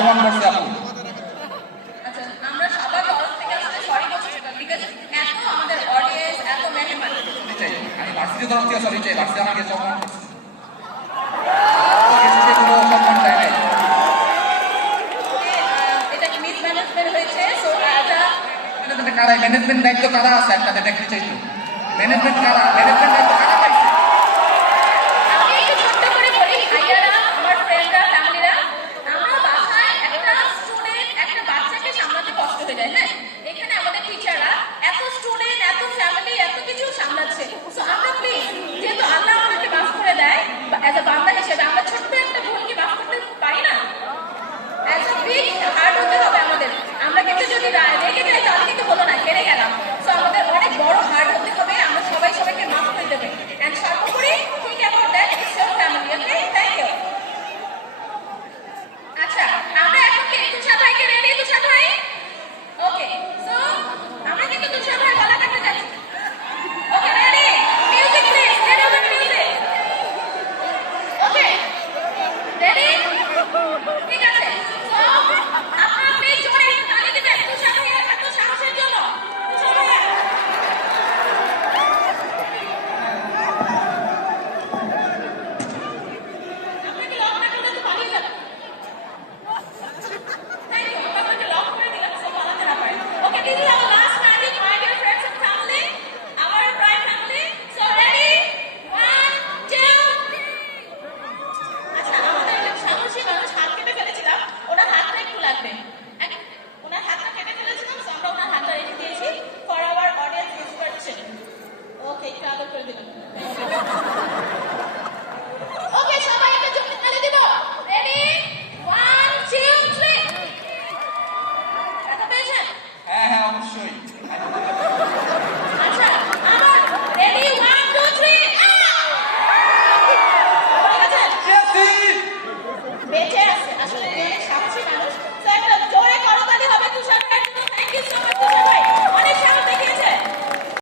অংশগ্রহণ করছে আপু। আচ্ছা, আমরা সবার তরফ থেকে আসলে সরি বলছি বিকজ এত আমাদের অডিয়েন্স, এত মেহমান। আমি ভার্সিটির তরফ থেকে সরি চাই, ভার্সিটি আমাকে সম্মান করছে, কোনো সম্মান চাই নাই। এটা মিসম্যানেজমেন্ট হয়েছে, সো ম্যানেজমেন্ট কারা, ম্যানেজমেন্ট দায়িত্ব কারা আছে একটা দেখতে চাইতো, ম্যানেজমেন্ট কারা, ম্যানেজমেন্ট দায়িত্ব কারা